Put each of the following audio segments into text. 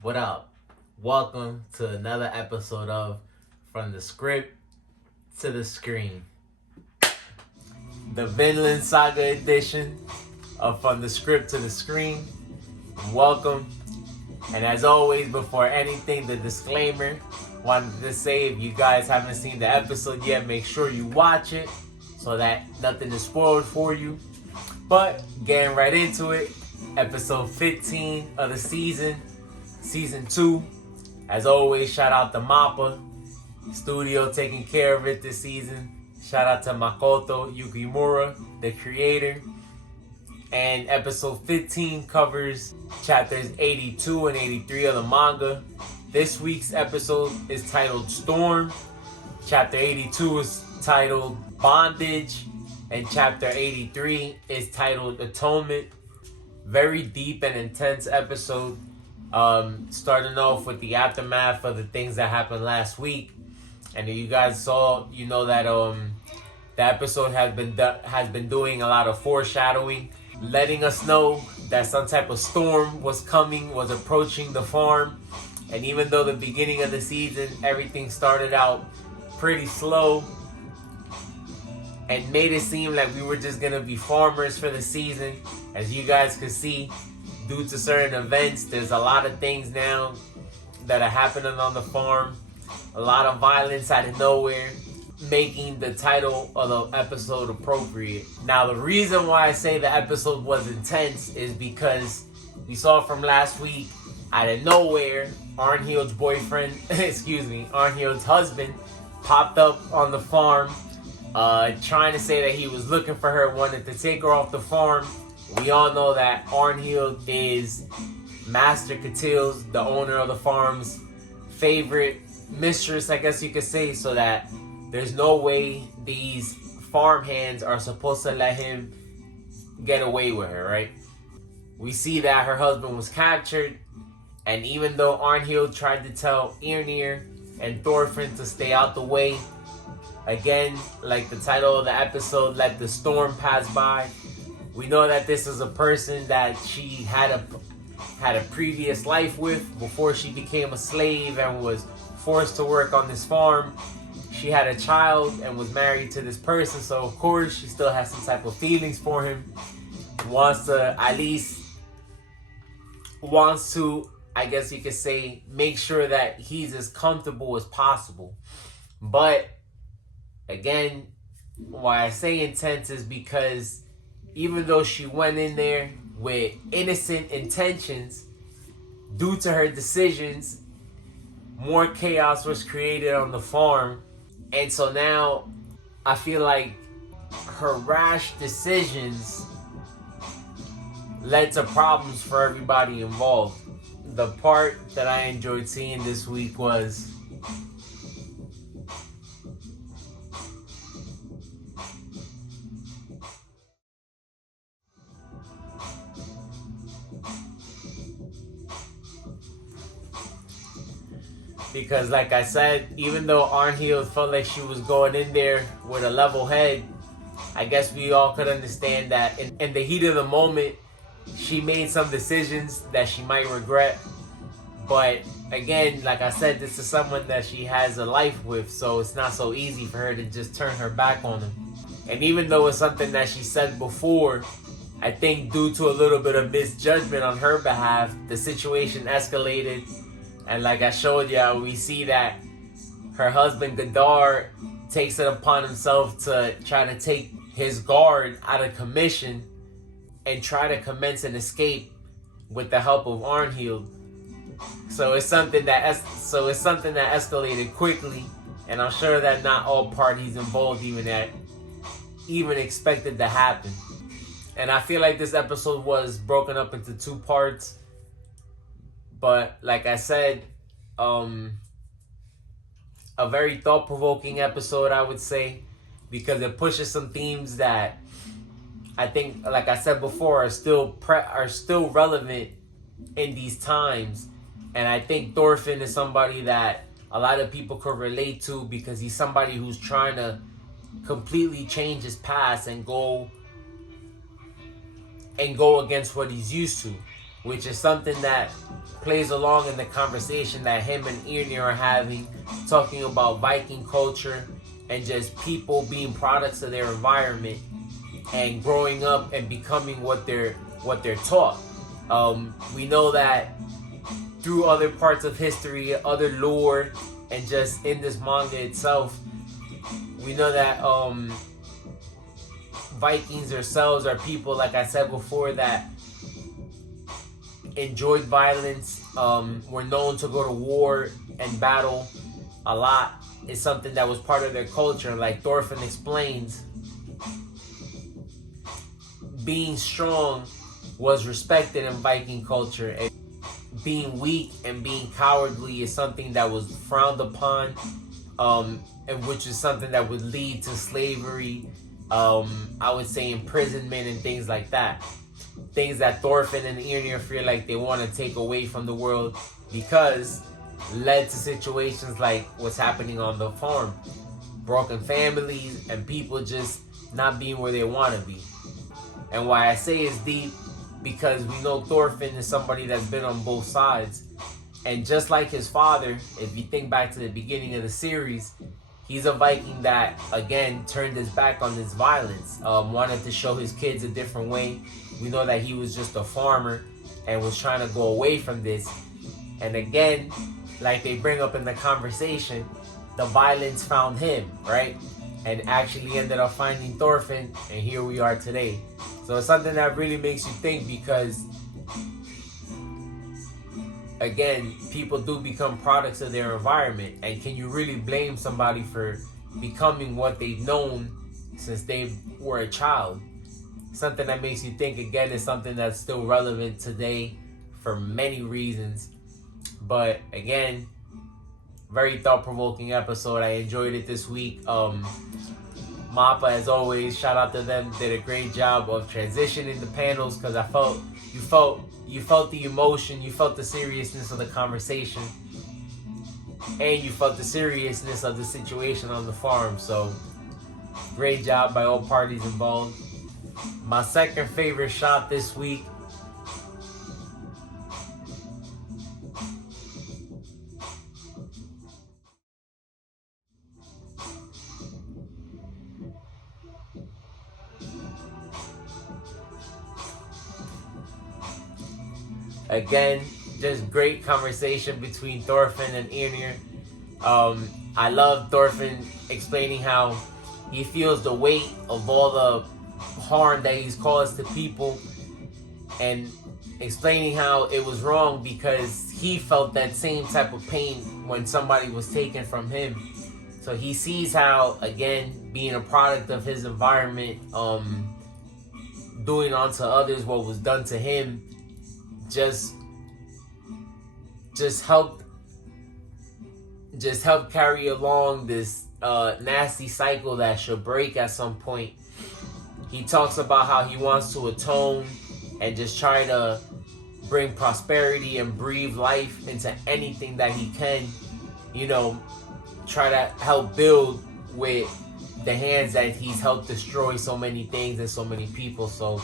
What up? Welcome to another episode of From the Script to the Screen, the Vinland Saga edition of From the Script to the Screen. Welcome. And as always, before anything, the disclaimer. Wanted to say, if you guys haven't seen the episode yet, make sure you watch it so that nothing is spoiled for you. But getting right into it, episode 15 of the season 2. As always, shout out to Mappa Studio taking care of it this season. Shout out to Makoto Yukimura, the creator. And episode 15 covers chapters 82 and 83 of the manga. This week's episode is titled Storm. Chapter 82 is titled Bondage. And chapter 83 is titled Atonement. Very deep and intense episode. Starting off with the aftermath of the things that happened last week. And if you guys saw, you know that the episode has been doing a lot of foreshadowing, letting us know that some type of storm was approaching the farm. And even though the beginning of the season, everything started out pretty slow and made it seem like we were just going to be farmers for the season, as you guys could see, due to certain events, there's a lot of things now that are happening on the farm. A lot of violence out of nowhere, making the title of the episode appropriate. Now, the reason why I say the episode was intense is because we saw from last week, out of nowhere, Arnhild's husband popped up on the farm, trying to say that he was looking for her, wanted to take her off the farm. We all know that Arnhild is Master Catil's, the owner of the farm's favorite mistress, I guess you could say, so that there's no way these farm hands are supposed to let him get away with her, right? We see that her husband was captured, and even though Arnhild tried to tell Irnir and Thorfinn to stay out the way, again, like the title of the episode, let the storm pass by. We know that this is a person that she had a previous life with before she became a slave and was forced to work on this farm. She had a child and was married to this person, so of course she still has some type of feelings for him. Wants to, I guess you could say, make sure that he's as comfortable as possible. But again, why I say intense is because even though she went in there with innocent intentions, due to her decisions, more chaos was created on the farm. And so now I feel like her rash decisions led to problems for everybody involved. The part that I enjoyed seeing this week was because, like I said, even though Arnhild felt like she was going in there with a level head, I guess we all could understand that in the heat of the moment, she made some decisions that she might regret. But again, like I said, this is someone that she has a life with, so it's not so easy for her to just turn her back on him. And even though it's something that she said before, I think due to a little bit of misjudgment on her behalf, the situation escalated. And like I showed y'all, we see that her husband Gadar takes it upon himself to try to take his guard out of commission and try to commence an escape with the help of Arnhild. So it's something that escalated quickly, and I'm sure that not all parties involved even expected to happen. And I feel like this episode was broken up into two parts. But like I said, a very thought-provoking episode, I would say, because it pushes some themes that I think, like I said before, are still relevant in these times. And I think Thorfinn is somebody that a lot of people could relate to, because he's somebody who's trying to completely change his past and go against what he's used to. which is something that plays along in the conversation that him and Irnir are having, talking about Viking culture and just people being products of their environment and growing up and becoming what they're taught. We know that through other parts of history, other lore, and just in this manga itself, we know that Vikings themselves are people, like I said before, that enjoyed violence, were known to go to war and battle a lot. It's something that was part of their culture. Like Thorfinn explains, being strong was respected in Viking culture, and being weak and being cowardly is something that was frowned upon, and which is something that would lead to slavery, I would say imprisonment and things like that. Things that Thorfinn and Irnir feel like they want to take away from the world, because led to situations like what's happening on the farm. Broken families and people just not being where they want to be. And why I say it's deep, because we know Thorfinn is somebody that's been on both sides. And just like his father, if you think back to the beginning of the series, he's a Viking that, again, turned his back on this violence, wanted to show his kids a different way. We know that he was just a farmer and was trying to go away from this. And again, like they bring up in the conversation, the violence found him, right? And actually ended up finding Thorfinn, and here we are today. So it's something that really makes you think, because again, people do become products of their environment. And can you really blame somebody for becoming what they've known since they were a child? Something that makes you think, again, is something that's still relevant today for many reasons. But again, very thought-provoking episode. I enjoyed it this week. Mappa, as always, shout out to them, did a great job of transitioning the panels, because I felt you felt the emotion, you felt the seriousness of the conversation, and you felt the seriousness of the situation on the farm. So great job by all parties involved. My second favorite shot this week, again, just great conversation between Thorfinn and Irnir. I love Thorfinn explaining how he feels the weight of all the harm that he's caused to people, and explaining how it was wrong because he felt that same type of pain when somebody was taken from him. So he sees how, again, being a product of his environment, doing unto others what was done to him, just helped carry along this nasty cycle that should break at some point. He talks about how he wants to atone and just try to bring prosperity and breathe life into anything that he can, try to help build with the hands that he's helped destroy so many things and so many people. So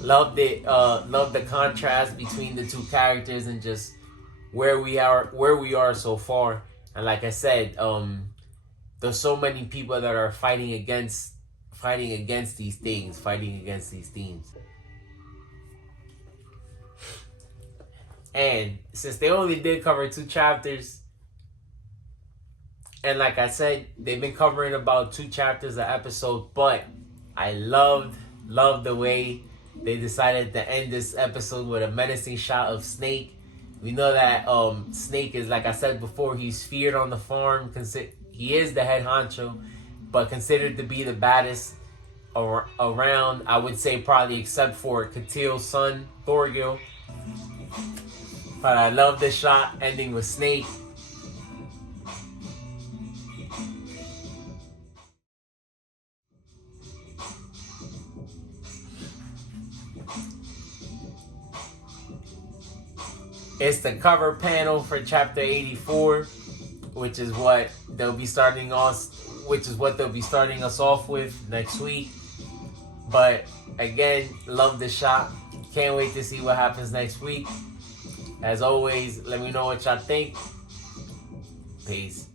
loved it. Loved the contrast between the two characters and just where we are so far. And like I said, there's so many people that are fighting against these things, fighting against these themes. And since they only did cover 2 chapters, and like I said, they've been covering about 2 chapters an episode, but I loved the way they decided to end this episode with a menacing shot of Snake. We know that Snake is, like I said before, he's feared on the farm. He is the head honcho, but considered to be the baddest around, I would say, probably except for Ketil's son, Thorgil. But I love this shot ending with Snake. It's the cover panel for chapter 84, which is what they'll be starting us off with next week. But again, love the shot. Can't wait to see what happens next week. As always, let me know what y'all think. Peace.